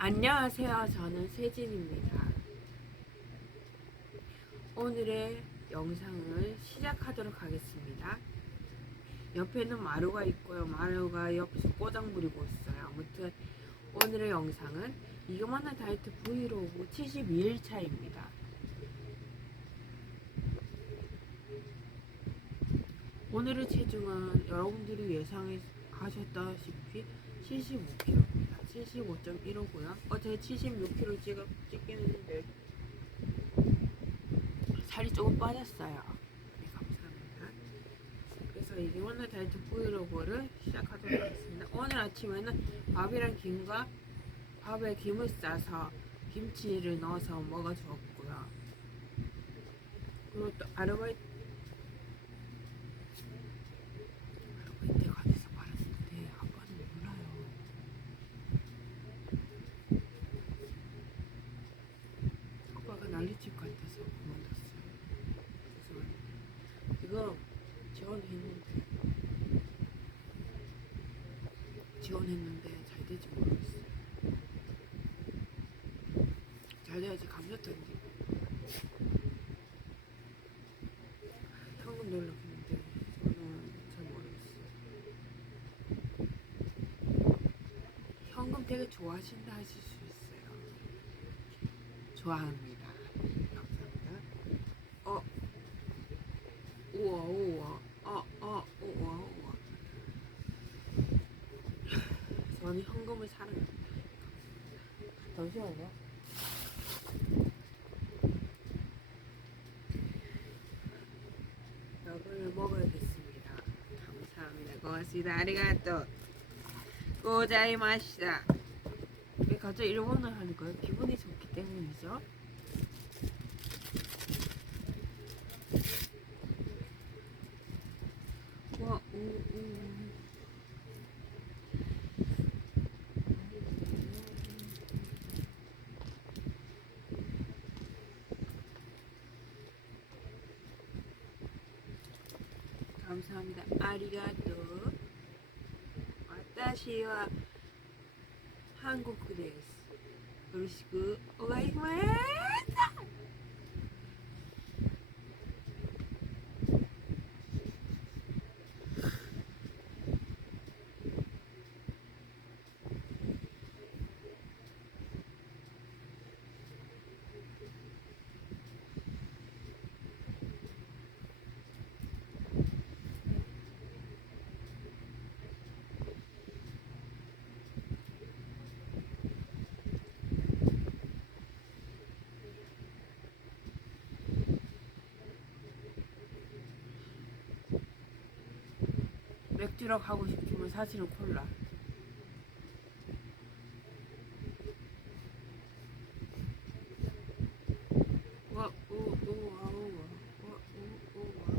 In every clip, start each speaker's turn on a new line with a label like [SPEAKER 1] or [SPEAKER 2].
[SPEAKER 1] 안녕하세요. 저는 세진입니다. 오늘의 영상을 시작하도록 하겠습니다. 옆에는 마루가 있고요. 마루가 옆에서 꼬장 부리고 있어요. 아무튼 오늘의 영상은 이거만한 다이어트 브이로그 72일차입니다. 오늘의 체중은 여러분들이 예상하셨다시피 75kg입니다. 75.15고요. 어제 76kg 찍, 찍긴 했는데 살이 조금 빠졌어요. 네, 감사합니다. 그래서 이게 오늘 다이어트 브이로그를 시작하도록 하겠습니다. 오늘 아침에는 밥이랑 김과 밥에 김을 싸서 김치를 넣어서 먹어주었고요. 그리고 또 아르바이트 관해서 말했는데 아빠는 몰라요. 아빠가 난리집 같아서 그만뒀어요. 그래서 이거 지원했는데 지원했는데 잘 될지 모르겠어요. 잘 돼야지 감겼던지. 현금 넣으려고 했는데 저는 잘 모르겠어요. 현금 되게 좋아하신다 하실 수 있어요. 좋아합니다. 감사합니다. 어, 우와, 우와, 어, 어, 우와, 우와. 저는 현금을 사랑합니다. 잠시만요. 약을 먹어야겠습니다. 감사합니다. 고맙습니다. 아리가또. 고자이마시다. 왜 갑자기 일본어 거예요? 기분이 좋기 때문이죠. みさみだありがとう。私は韓国です。よろしく。お願いします。 맥주랑 하고 싶으면 사실은 콜라. 와, 우, 우, 와, 우, 와. 와, 우, 우, 와.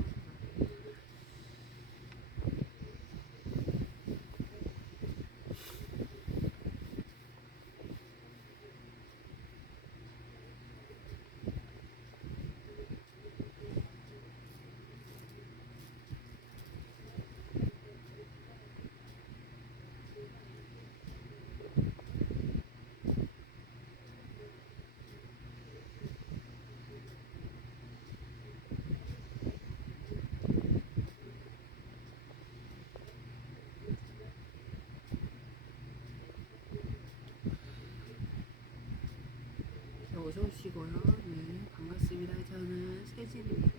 [SPEAKER 1] 네, 어서 오 시고요. 네, 반갑습니다. 저는 세진입니다.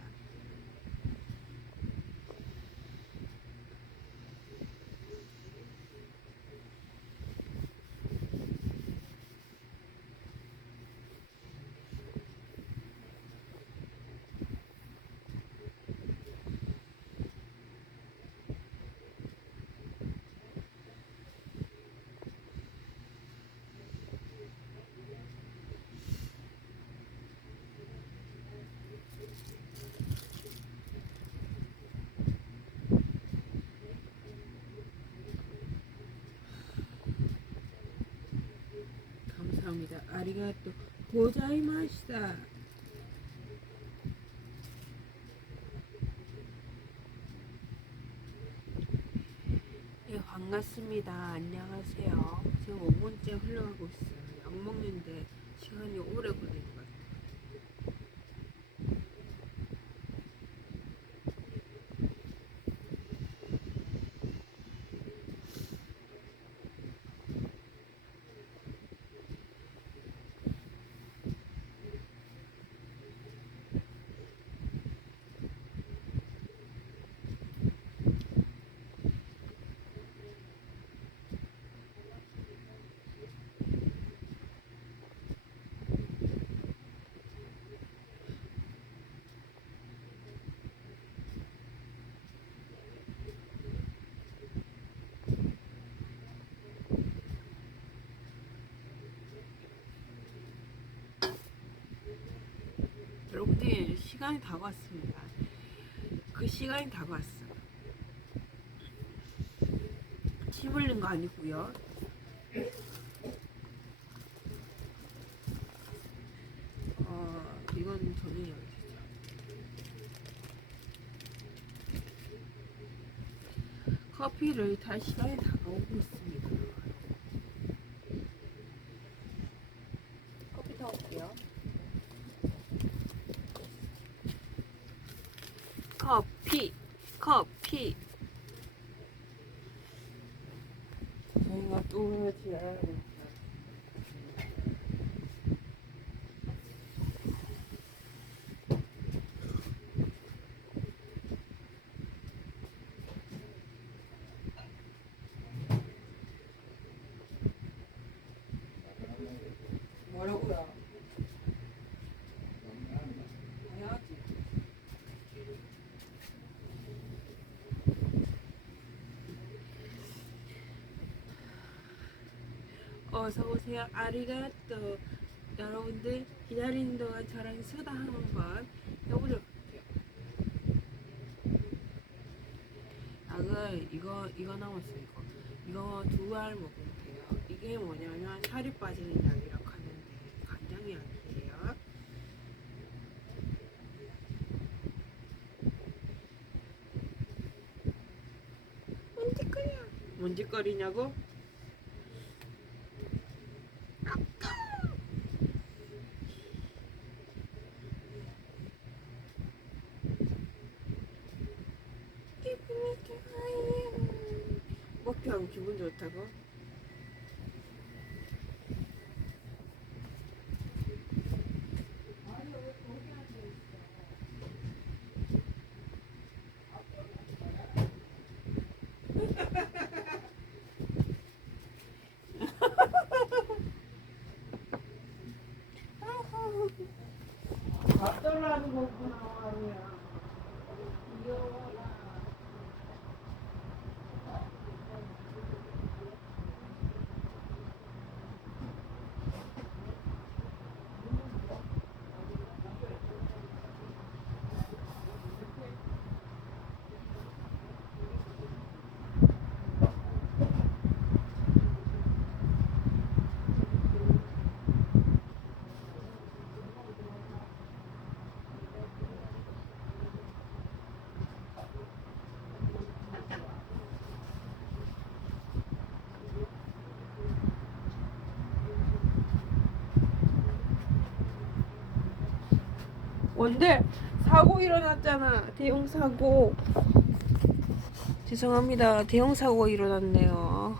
[SPEAKER 1] 감사합니다. 아리가또 고자이마시다. 네, 반갑습니다. 안녕하세요. 지금 5분째 흘러가고 있어요. 각 먹는데 시간이 오래 걸리는 여러분들 시간이 다가왔습니다. 그 시간이 다가왔어. 침 흘린 거 아니고요. 어, 이건 저는 여기죠. 커피를 탈 시간이 다가오고 있습니다. 커피 타올게요. 커피, 커피. 뭐라고요? 해야지. 어서 오세요. 아리가또. 여러분들 기다리는 동안 저랑 수다 한번 해보도록 할게요. 약을 이거 이거 남았어요. 이거 이거 두 알 먹으면 돼요. 이게 뭐냐면 살이 빠지는 약이라고 하는데 간장 약이에요. 뭔짓거리야? 뭔짓거리냐고? 기분이 좋아요. 먹기 하면 기분 좋다고? 밥달라는 거구나, 아니야. 뭔데? 사고 일어났잖아. 대형 사고. 죄송합니다. 대형 사고 일어났네요.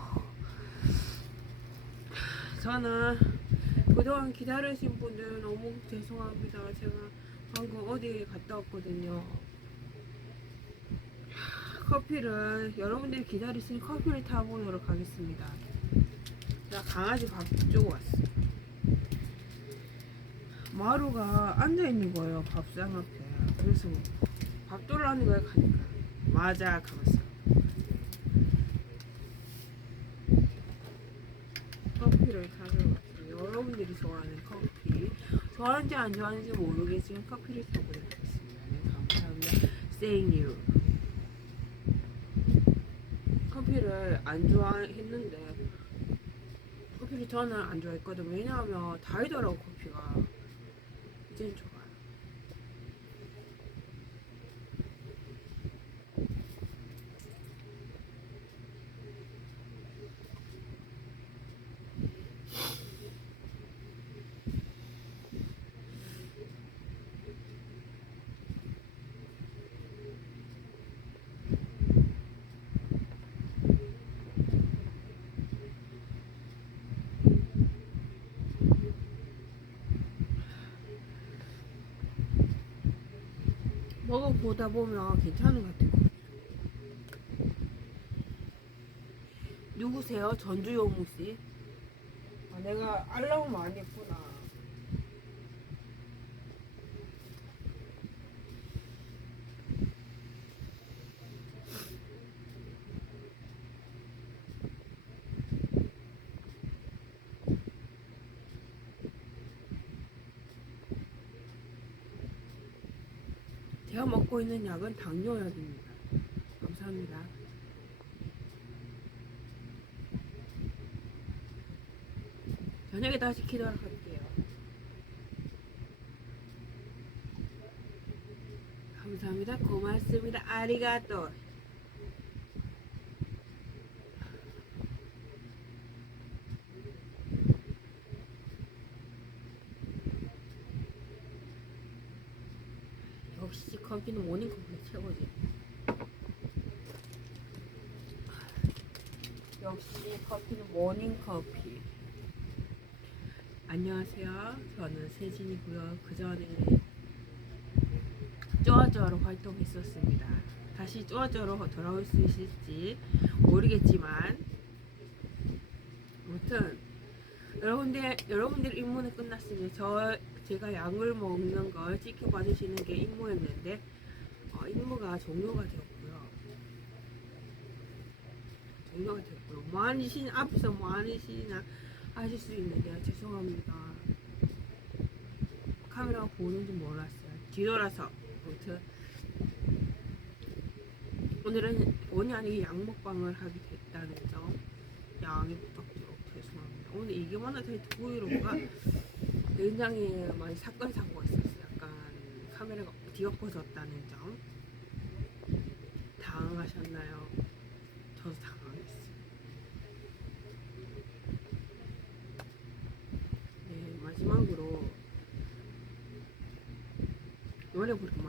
[SPEAKER 1] 저는 그동안 기다리신 분들 너무 죄송합니다. 제가 방금 어디 갔다 왔거든요. 커피를 여러분들이 기다리신 커피를 타보도록 하겠습니다. 제가 강아지 밥 주고 왔어요. 마루가 앉아 있는 거예요 밥상 앞에. 그래서 밥 돌라는 거야 가니까 맞아 가면서 커피를 사러 왔어요. 여러분들이 좋아하는 커피 좋아하는지 안 좋아하는지 모르겠지만 커피를 사보도록 하겠습니다. 네, 감사합니다. Saying you. 커피를 안 좋아했는데 커피를 저는 안 좋아했거든요. 왜냐하면 달더라고 커 피가. 이젠 좋아요. 보다 보면 괜찮은 것 같아요. 누구세요? 전주용무 씨? 아, 내가 알람 안 했구나. 제가 먹고 있는 약은 당뇨약입니다. 감사합니다. 저녁에 다시 키도록 할게요. 감사합니다. 고맙습니다. 아리가또. 커피는 모닝 커피 최고지. 역시 커피는 모닝 커피. 안녕하세요. 저는 세진이고요. 그 전에 쪼아쪼아로 활동했었습니다. 다시 쪼아쪼아로 돌아올 수 있을지 모르겠지만 아무튼 여러분들 여러분들 임무는 끝났습니다. 저 제가 약을 먹는 걸 지켜봐 주시는 게 임무였는데 어, 임무가 종료가 되었고요. 종료가 하는 시 앞에서 뭐 하는 시나 하실 수 있는데 죄송합니다. 카메라가 보는지 몰랐어요. 뒤돌아서 아무튼 오늘은 본의 아니게 양 먹방을 하게 됐다는 점 양해 부탁드리고 죄송합니다. 오늘 이게만한 제 브이로그가 굉장히 많이 사건 사고가 있었어요. 약간 카메라가 뒤엎어졌다는 점 당황하셨나요? 저도 당황했어요. 네 마지막으로 노래 죄송합니다.